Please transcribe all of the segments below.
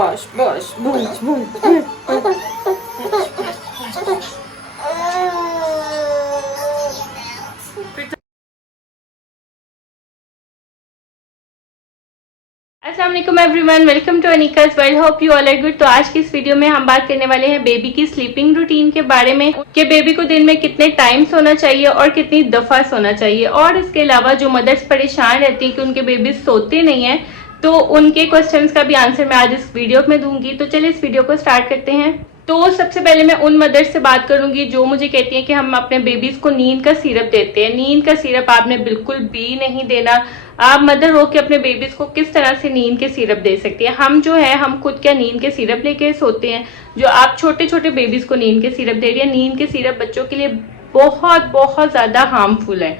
बस बस बस अस्सलाम वालेकुम everyone, welcome to Anika's world. Hope you all are good. तो आज की इस वीडियो में हम बात करने वाले हैं बेबी की स्लीपिंग रूटीन के बारे में कि बेबी को दिन में कितने टाइम सोना चाहिए और कितनी दफा सोना चाहिए। और इसके अलावा जो मदर्स परेशान रहती हैं कि उनके बेबी सोते नहीं है, तो उनके क्वेश्चंस का भी आंसर मैं आज इस वीडियो में दूंगी। तो चलिए इस वीडियो को स्टार्ट करते हैं। तो सबसे पहले मैं उन मदर्स से बात करूंगी जो मुझे कहती हैं कि हम अपने बेबीज को नींद का सिरप देते हैं। नींद का सिरप आपने बिल्कुल भी नहीं देना। आप मदर हो के अपने बेबीज को किस तरह से नींद के सिरप दे सकती है। हम जो है हम खुद क्या नींद के सिरप लेके सोते हैं। जो आप छोटे छोटे बेबीज को नींद के सिरप दे रही है, नींद के सिरप बच्चों के लिए बहुत बहुत ज्यादा हार्मफुल है,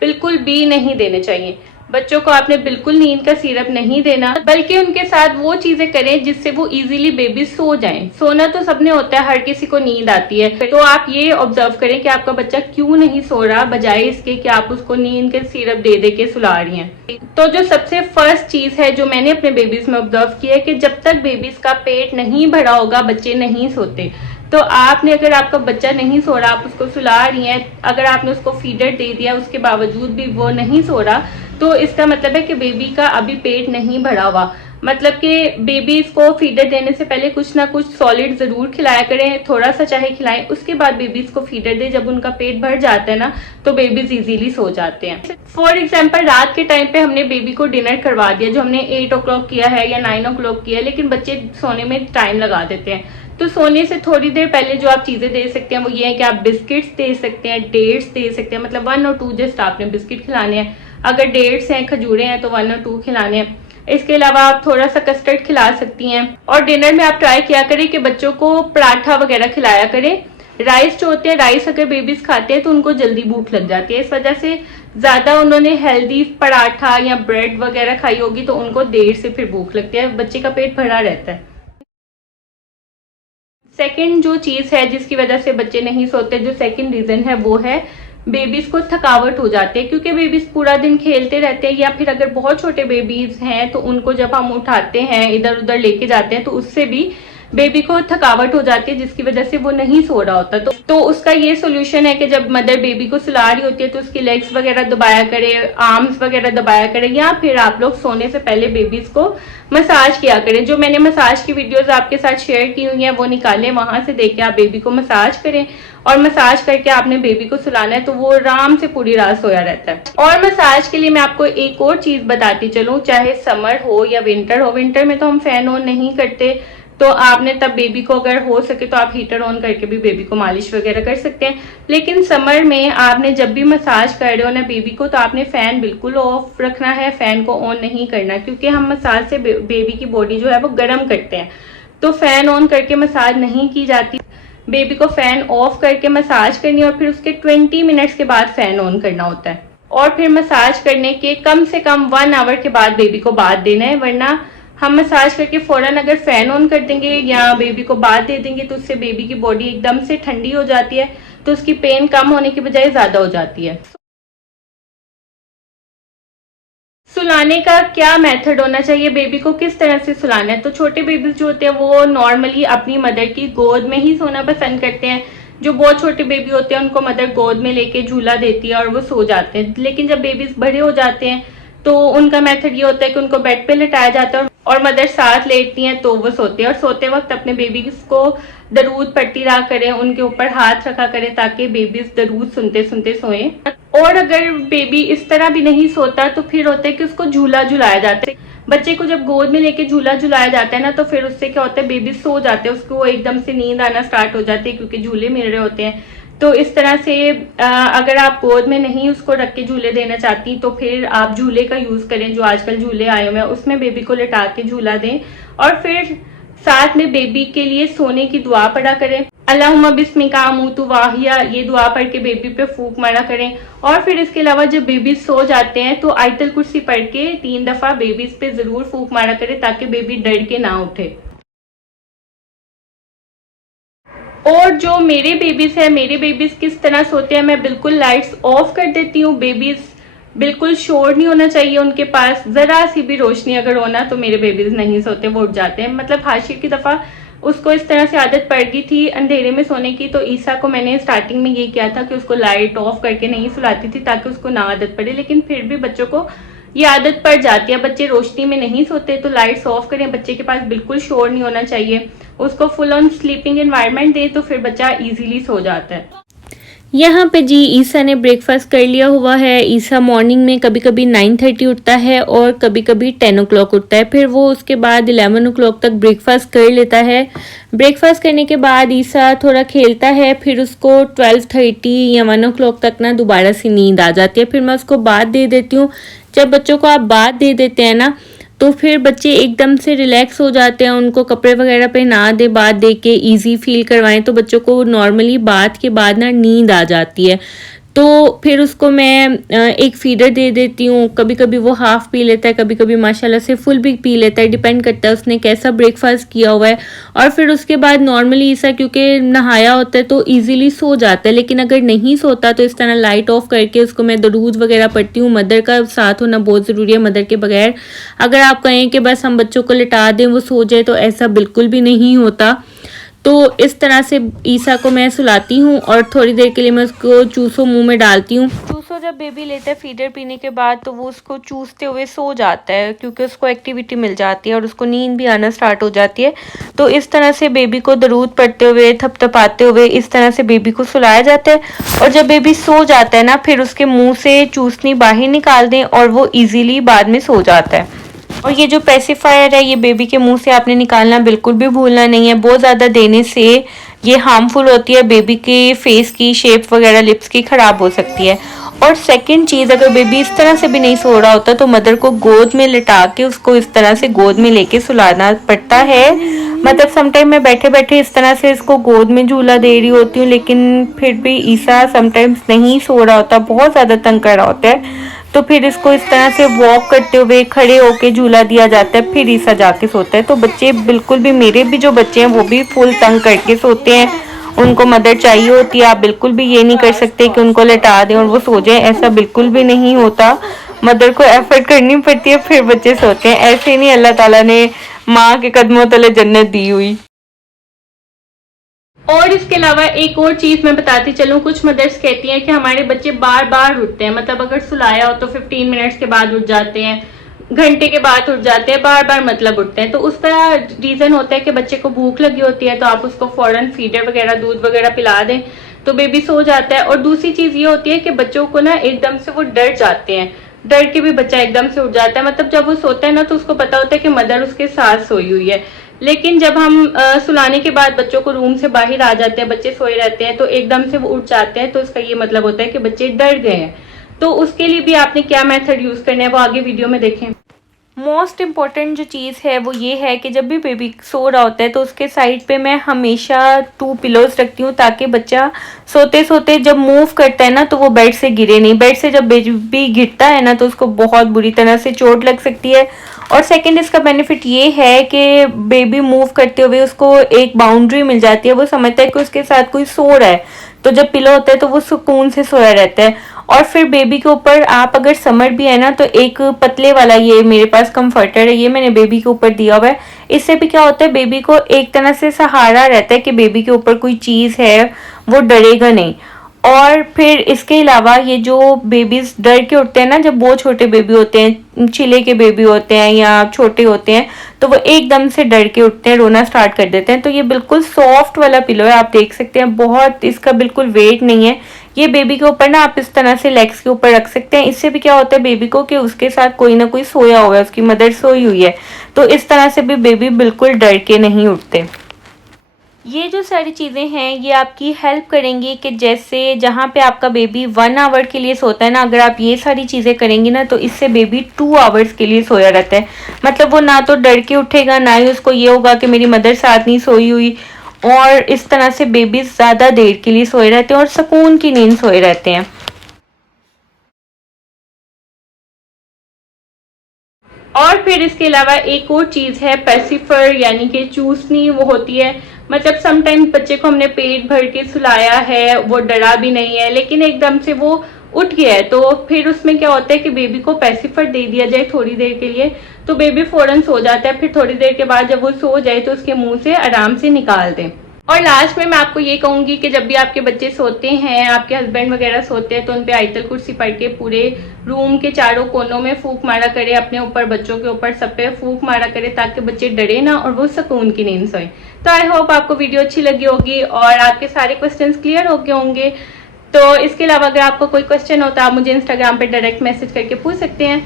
बिल्कुल भी नहीं देने चाहिए। बच्चों को आपने बिल्कुल नींद का सिरप नहीं देना, बल्कि उनके साथ वो चीजें करें जिससे वो इजीली बेबी सो जाएं। सोना तो सबने होता है, हर किसी को नींद आती है। तो आप ये ऑब्जर्व करें कि आपका बच्चा क्यों नहीं सो रहा, बजाय इसके कि आप उसको नींद के सिरप दे दे के सुला रही हैं। तो जो सबसे फर्स्ट चीज है जो मैंने अपने बेबीज में ऑब्जर्व किया है कि जब तक बेबीज का पेट नहीं भरा होगा बच्चे नहीं सोते। तो आपने अगर आपका बच्चा नहीं सो रहा, आप उसको सुला रही हैं, अगर आपने उसको फीडर दे दिया उसके बावजूद भी वो नहीं सो रहा, तो इसका मतलब है कि बेबी का अभी पेट नहीं भरा हुआ। मतलब कि बेबी को फीडर देने से पहले कुछ ना कुछ सॉलिड जरूर खिलाया करें, थोड़ा सा चाहे खिलाएं, उसके बाद बेबीज को फीडर दे। जब उनका पेट भर जाता है ना, तो बेबीज इजीली सो जाते हैं। फॉर एग्जाम्पल रात के टाइम पे हमने बेबी को डिनर करवा दिया, जो हमने 8 o'clock किया है या 9 o'clock किया है, लेकिन बच्चे सोने में टाइम लगा देते हैं। तो सोने से थोड़ी देर पहले जो आप चीजें दे सकते हैं वो ये है कि आप बिस्किट्स दे सकते हैं, डेट्स दे सकते हैं, मतलब 1 और 2 जस्ट आपने बिस्किट खिलाने हैं। अगर डेट्स हैं, खजूरें हैं, तो 1 और 2 खिलाने हैं। इसके अलावा आप थोड़ा सा कस्टर्ड खिला सकती हैं। और डिनर में आप ट्राई किया करें कि बच्चों को पराठा वगैरह खिलाया करें। राइस जो होते हैं, राइस अगर बेबीज खाते हैं तो उनको जल्दी भूख लग जाती है, इस वजह से ज्यादा उन्होंने हेल्दी पराठा या ब्रेड वगैरह खाई होगी तो उनको देर से फिर भूख लगती है, बच्चे का पेट भरा रहता है। सेकंड जो चीज है जिसकी वजह से बच्चे नहीं सोते, जो सेकंड रीजन है, वो है बेबीज को थकावट हो जाती है। क्योंकि बेबीज पूरा दिन खेलते रहते हैं, या फिर अगर बहुत छोटे बेबीज हैं तो उनको जब हम उठाते हैं इधर उधर लेके जाते हैं तो उससे भी बेबी को थकावट हो जाती है, जिसकी वजह से वो नहीं सो रहा होता। तो उसका ये सोल्यूशन है कि जब मदर बेबी को सुला रही होती है तो उसकी लेग्स वगैरह दबाया करे, आर्म्स वगैरह दबाया करे, या फिर आप लोग सोने से पहले बेबीज को मसाज किया करें। जो मैंने मसाज की वीडियोस आपके साथ शेयर की हुई हैं वो निकालें, वहां से देख के आप बेबी को मसाज करें। और मसाज करके आपने बेबी को सुलाना है तो वो आराम से पूरी रात सोया रहता है। और मसाज के लिए मैं आपको एक और चीज बताती चलूं, चाहे समर हो या विंटर हो। विंटर में तो हम फैन ऑन नहीं करते, तो आपने तब बेबी को अगर हो सके तो आप हीटर ऑन करके भी बेबी को मालिश वगैरह कर सकते हैं। लेकिन समर में आपने जब भी मसाज कर रहे हो ना बेबी को, तो आपने फैन बिल्कुल ऑफ रखना है, फैन को ऑन नहीं करना, क्योंकि हम मसाज से बेबी की बॉडी जो है वो गर्म करते हैं। तो फैन ऑन करके मसाज नहीं की जाती, बेबी को फैन ऑफ करके मसाज करनी है और फिर उसके 20 मिनट्स के बाद फैन ऑन करना होता है। और फिर मसाज करने के कम से कम 1 आवर के बाद बेबी को बाथ देना है, वरना हम मसाज करके फौरन अगर फैन ऑन कर देंगे या बेबी को बाथ दे देंगे तो उससे बेबी की बॉडी एकदम से ठंडी हो जाती है, तो उसकी पेन कम होने की बजाय ज्यादा हो जाती है। सुलाने का क्या मेथड होना चाहिए, बेबी को किस तरह से सुलाना है। तो छोटे बेबी जो होते हैं वो नॉर्मली अपनी मदर की गोद में ही सोना पसंद करते हैं। जो बहुत छोटे बेबी होते हैं उनको मदर गोद में लेके झूला देती है और वो सो जाते हैं। लेकिन जब बेबीज बड़े हो जाते हैं तो उनका मेथड ये होता है कि उनको बेड पे लेटाया जाता है और मदर साथ लेटती हैं तो वो सोते हैं। और सोते वक्त अपने बेबीज को दरूद पढ़ती रहा करें, उनके ऊपर हाथ रखा करें ताकि बेबीज दरूद सुनते सुनते सोएं। और अगर बेबी इस तरह भी नहीं सोता तो फिर होता है कि उसको झूला झुलाया जाता है। बच्चे को जब गोद में लेके झूला झुलाया जाता है ना, तो फिर उससे क्या होता है, बेबी सो जाते हैं, उसको एकदम से नींद आना स्टार्ट हो जाती है क्योंकि झूले मिल रहे होते हैं। तो इस तरह से अगर आप गोद में नहीं उसको रख के झूले देना चाहती तो फिर आप झूले का यूज करें, जो आजकल झूले आए हुए हैं उसमें बेबी को लेटा के झूला दें। और फिर साथ में बेबी के लिए सोने की दुआ पढ़ा करें, अल्लाहुम्मा बिस्मिका अमूतु वाहिया, ये दुआ पढ़ के बेबी पे फूंक मारा करें। और फिर इसके अलावा जब बेबी सो जाते हैं तो आयतल कुर्सी पढ़ के 3 दफा बेबीज पे जरूर फूंक मारा करें ताकि बेबी डर के ना उठे। और जो मेरे बेबीज है, मेरे बेबीज किस तरह सोते हैं, मैं बिल्कुल लाइट्स ऑफ कर देती हूँ। बेबीज बिल्कुल शोर नहीं होना चाहिए उनके पास, जरा सी भी रोशनी अगर होना तो मेरे बेबीज नहीं सोते, वो उठ जाते हैं। मतलब हाशिर की दफा उसको इस तरह से आदत पड़ गई थी अंधेरे में सोने की, तो ईसा को मैंने स्टार्टिंग में ये किया था कि उसको लाइट ऑफ करके नहीं सुलाती थी ताकि उसको ना आदत पड़े, लेकिन फिर भी बच्चों को ये आदत पड़ जाती है। बच्चे रोशनी में नहीं सोते तो लाइट्स ऑफ करें, बच्चे के पास बिल्कुल शोर नहीं होना चाहिए, उसको फुल ऑन स्लीपिंग एनवायरनमेंट दें तो फिर बच्चा इजीली सो जाता है। यहाँ पे जी ईसा ने ब्रेकफास्ट कर लिया हुआ है। ईसा मॉर्निंग में कभी कभी 9:30 उठता है और कभी कभी 10 o'clock उठता है, फिर वो उसके बाद 11 o'clock तक ब्रेकफास्ट कर लेता है। ब्रेकफास्ट करने के बाद ईसा थोड़ा खेलता है, फिर उसको 12:30 या 1 o'clock तक ना दोबारा से नींद आ जाती है, फिर मैं उसको बात दे देती हूँ। जब बच्चों को आप बात दे देते हैं ना तो फिर बच्चे एकदम से रिलैक्स हो जाते हैं, उनको कपड़े वगैरह पहना दे, बात दे के ईजी फील करवाएं तो बच्चों को नॉर्मली बात के बाद ना नींद आ जाती है। तो फिर उसको मैं एक फीडर दे देती हूँ, कभी कभी वो हाफ पी लेता है, कभी कभी माशाल्लाह से फुल भी पी लेता है, डिपेंड करता है उसने कैसा ब्रेकफास्ट किया हुआ है। और फिर उसके बाद नॉर्मली ईसा क्योंकि नहाया होता है तो इजीली सो जाता है, लेकिन अगर नहीं सोता तो इस तरह लाइट ऑफ करके उसको मैं दरूद वगैरह पढ़ती हूँ। मदर का साथ होना बहुत ज़रूरी है, मदर के बगैर अगर आप कहें कि बस हम बच्चों को लिटा दें वो सो जाए तो ऐसा बिल्कुल भी नहीं होता। तो इस तरह से ईसा को मैं सुलाती हूँ और थोड़ी देर के लिए मैं उसको चूसो मुंह में डालती हूँ। चूसो जब बेबी लेता है फीडर पीने के बाद तो वो उसको चूसते हुए सो जाता है, क्योंकि उसको एक्टिविटी मिल जाती है और उसको नींद भी आना स्टार्ट हो जाती है। तो इस तरह से बेबी को दरूद पढ़ते हुए थपथपाते हुए इस तरह से बेबी को सुलाया जाता है। और जब बेबी सो जाता है ना फिर उसके मुँह से चूसनी बाहर निकाल दें और वो ईजीली बाद में सो जाता है। और ये जो पेसिफायर है ये बेबी के मुंह से आपने निकालना बिल्कुल भी भूलना नहीं है, बहुत ज़्यादा देने से ये हार्मफुल होती है, बेबी के फेस की शेप वगैरह लिप्स की ख़राब हो सकती है। और सेकंड चीज़, अगर बेबी इस तरह से भी नहीं सो रहा होता तो मदर को गोद में लिटा के उसको इस तरह से गोद में लेके सुलाना पड़ता है। मतलब समटाइम मैं बैठे बैठे इस तरह से इसको गोद में झूला दे रही होती हूँ, लेकिन फिर भी ईसा समटाइम्स नहीं सो रहा होता, बहुत ज़्यादा तंग कर रहा होता है, तो फिर इसको इस तरह से वॉक करते हुए खड़े होके झूला दिया जाता है, फिर ईसा जाके सोता है। तो बच्चे बिल्कुल भी, मेरे भी जो बच्चे हैं वो भी फुल तंग करके सोते हैं, उनको मदर चाहिए होती है। आप बिल्कुल भी ये नहीं कर सकते कि उनको लेटा दें और वो सो जाए, ऐसा बिल्कुल भी नहीं होता। मदर को एफर्ट करनी पड़ती है फिर बच्चे सोते हैं, ऐसे नहीं अल्लाह ताला ने माँ के कदमों तले जन्नत दी हुई। और इसके अलावा एक और चीज मैं बताती चलूं, कुछ मदर्स कहती हैं कि हमारे बच्चे बार बार उठते हैं, मतलब अगर सुलाया हो तो 15 मिनट्स के बाद उठ जाते हैं, घंटे के बाद उठ जाते हैं, बार बार मतलब उठते हैं। तो उसका रीजन होता है कि बच्चे को भूख लगी होती है, तो आप उसको फौरन फीडर वगैरह दूध वगैरह पिला दें तो बेबी सो जाता है। और दूसरी चीज ये होती है कि बच्चों को ना एकदम से वो डर जाते हैं, डर के भी बच्चा एकदम से उठ जाता है। मतलब जब वो सोता है ना तो उसको पता होता है कि मदर उसके साथ सोई हुई है, लेकिन जब हम सुलाने के बाद बच्चों को रूम से बाहर आ जाते हैं, बच्चे सोए रहते हैं तो एकदम से वो उठ जाते हैं, तो इसका ये मतलब होता है कि बच्चे डर गए हैं। तो उसके लिए भी आपने क्या मेथड यूज करना है वो आगे वीडियो में देखें। मोस्ट इम्पॉर्टेंट जो चीज़ है वो ये है कि जब भी बेबी सो रहा होता है तो उसके साइड पे मैं हमेशा 2 पिलोज रखती हूँ, ताकि बच्चा सोते सोते जब मूव करता है ना तो वो बेड से गिरे नहीं। बेड से जब बेबी गिरता है ना तो उसको बहुत बुरी तरह से चोट लग सकती है। और सेकंड इसका बेनिफिट ये है कि बेबी मूव करते हुए उसको एक बाउंड्री मिल जाती है, वो समझता है कि उसके साथ कोई सो रहा है, तो जब पिलो होता है तो वो सुकून से सोया रहता है। और फिर बेबी के ऊपर आप अगर समर भी है ना तो एक पतले वाला, ये मेरे पास कंफर्टर है, ये मैंने बेबी के ऊपर दिया हुआ है। इससे भी क्या होता है, बेबी को एक तरह से सहारा रहता है कि बेबी के ऊपर कोई चीज़ है, वो डरेगा नहीं। और फिर इसके अलावा ये जो बेबीज डर के उठते हैं ना, जब बहुत छोटे बेबी होते हैं, छिले के बेबी होते हैं या छोटे होते हैं, तो वो एकदम से डर के उठते हैं, रोना स्टार्ट कर देते हैं। तो ये बिल्कुल सॉफ्ट वाला पिलो है, आप देख सकते हैं, बहुत इसका बिल्कुल वेट नहीं है। ये बेबी के ऊपर ना आप इस तरह से लेग्स के ऊपर रख सकते हैं। इससे भी क्या होता है बेबी को कि उसके साथ कोई ना कोई सोया हुआ है, उसकी मदर सोई हुई है, तो इस तरह से भी बेबी बिल्कुल डर के नहीं उठते। ये जो सारी चीज़ें हैं ये आपकी हेल्प करेंगी कि जैसे जहाँ पे आपका बेबी 1 आवर के लिए सोता है ना, अगर आप ये सारी चीज़ें करेंगी ना तो इससे बेबी 2 आवर्स के लिए सोया रहता है। मतलब वो ना तो डर के उठेगा, ना ही उसको ये होगा कि मेरी मदर साथ नहीं सोई हुई, और इस तरह से बेबी ज़्यादा देर के लिए सोए रहते हैं और सुकून की नींद सोए रहते हैं। और फिर इसके अलावा एक और चीज है पेसिफर, यानी कि चूसनी वो होती है। मतलब समटाइम बच्चे को हमने पेट भर के सुलाया है, वो डरा भी नहीं है, लेकिन एकदम से वो उठ गया है, तो फिर उसमें क्या होता है कि बेबी को पैसिफर दे दिया जाए थोड़ी देर के लिए, तो बेबी फौरन सो जाता है। फिर थोड़ी देर के बाद जब वो सो जाए तो उसके मुंह से आराम से निकाल दें। और लास्ट में मैं आपको ये कहूंगी कि जब भी आपके बच्चे सोते हैं, आपके हस्बैंड वगैरह सोते हैं, तो उन पे आयतल कुर्सी पढ़ के पूरे रूम के चारों कोनों में फूंक मारा करे, अपने ऊपर, बच्चों के ऊपर, सब पे फूंक मारा करे, ताकि बच्चे डरे ना और वो सुकून की नींद सोए। तो आई होप आपको वीडियो अच्छी लगी होगी और आपके सारे क्वेश्चंस क्लियर हो गए होंगे। तो इसके अलावा अगर आपको कोई क्वेश्चन हो तो आप मुझे इंस्टाग्राम पे डायरेक्ट मैसेज करके पूछ सकते हैं।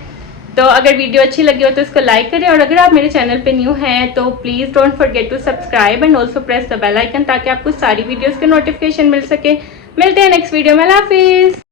तो अगर वीडियो अच्छी लगी हो तो इसको लाइक करें, और अगर आप मेरे चैनल पे न्यू हैं तो please don't forget to subscribe and also press the bell icon, ताकि आपको सारी वीडियोस के नोटिफिकेशन मिल सके। मिलते हैं नेक्स्ट वीडियो में। अल्लाह हाफिज।